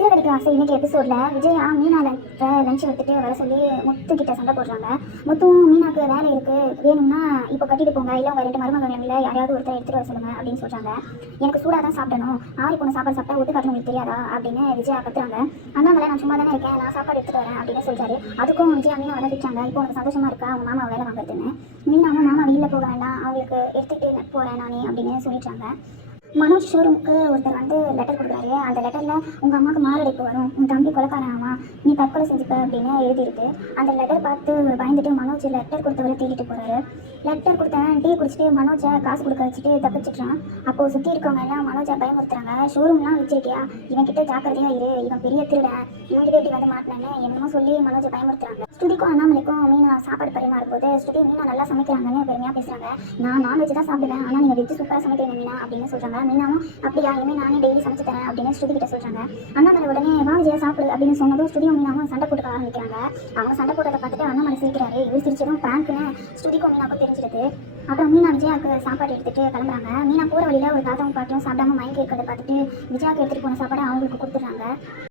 சிறகடிக்க ஆசை இன்னைக்கு எபிசோட்ல விஜயா மீனா லஞ்ச் எடுத்துட்டு வர சொல்லி முத்து கிட்ட சண்டை போடுறாங்க. முத்துவும் மீனாக்கு வேலை இருக்கு, வேணும்னா இப்போ கட்டிட்டு போங்க, இல்லை உங்க 2 மருமகங்கள யாரையாவது ஒருத்தர் எடுத்துட்டு வர சொல்லுங்க அப்படின்னு சொல்றாங்க. எனக்கு சூடாக தான் சாப்பிடணும், ஆறி போன சாப்பாடு சாப்பிட்டா ஒத்துக்காட்டு உங்களுக்கு தெரியாதா அப்படின்னு விஜயா கத்துறாங்க. அண்ணாமலை நான் சும்மா தானே இருக்கேன், நான் சாப்பாடு எடுத்துட்டு வரேன் அப்படின்னு சொல்றாரு. அதுக்கும் விஜயா மீனா வளர்ந்துட்டாங்க. இப்போ உனக்கு சந்தோஷமா இருக்கா அவங்க மாமா வேலை வாங்குறதுன்னு. மீனாவும் மாமா வெளியில் போக வேண்டாம், அவங்களுக்கு எடுத்துட்டு போறேன் நானே அப்படின்னு சொல்லிட்டாங்க. மனோஜ் ஷோரூமுக்கு ஒருத்தர் லெட்டர் கொடுக்குறாரு. அந்த லெட்டரில் உங்கள் அம்மாவுக்கு மாரடைப்பு வரும், உன் தம்பி கொலைக்காரனாமா, நீ தற்கொலை செஞ்சுக்க அப்படின்னு எழுதியிருக்கு. அந்த லெட்டர் பார்த்து பயந்துட்டு மனோஜ் லெட்டர் கொடுத்தவரை தேடிட்டு போகிறாரு. லெட்டர் கொடுத்தவன் டீ குடிச்சிட்டு மனோஜை காசு கொடுக்க வச்சுட்டு தப்பிச்சிட்றான். அப்போது சுற்றி இருக்கவங்க எல்லாம் மனோஜை பயமுறுத்துறாங்க. ஷோரூம்லாம் வச்சிருக்கியா, இவன் கிட்ட ஜாக்கிரதையாக இரு, இவன் பெரிய திருடன், இவன்கிட்ட இப்படி மாட்டினேன்னு என்னமோ சொல்லி மனோஜை பயமுறுத்துறாங்க. ஸ்ருதிக்கும் அண்ணாமலைக்கும் மீனா சாப்பாடு பரிமாறும் போது ஸ்ருதி மீனா நல்லா சமைக்கிறாங்கன்னு பெருமையாக பேசுகிறாங்க. நான் நான்வெஜ் தான் சாப்பிடுவேன், ஆனால் நீங்கள் வெஜ் சூப்பராக சமைக்கிறீங்க மீனா அப்படின்னு சொல்கிறாங்க. மீனாவும் அப்படியா, இனிமேல் நானே டெய்லி சமைச்சு தரேன் அப்படின்னு ஸ்ருதி கிட்ட சொல்கிறாங்க. அண்ணாமலை உடனே வா விஜயா சாப்பிடு அப்படின்னு சொன்னதும் ஸ்ருதியும் மீனாவும் சண்டை போட்டுக்க ஆரம்பிக்கிறாங்க. அவங்க சண்டை போட்டதை பார்த்துட்டு அண்ணாமலை சிரிக்கிறாரு. இவர் சிரிச்சதும் பிராங்க்னு ஸ்ருதிக்கும் மீனாவுக்கும் தெரிஞ்சிருது. அப்புறம் மீனா விஜயாவுக்கு சாப்பாடு எடுத்துட்டு கிளம்புறாங்க. மீனா போகிற வழியில் ஒரு தாத்தாவும் பாட்டியும் சாப்பிடாம மயங்கி இருக்கிறத பார்த்துட்டு விஜயாவுக்கு எடுத்துகிட்டு போன சாப்பாடை அவங்களுக்கு கொடுத்துட்றாங்க.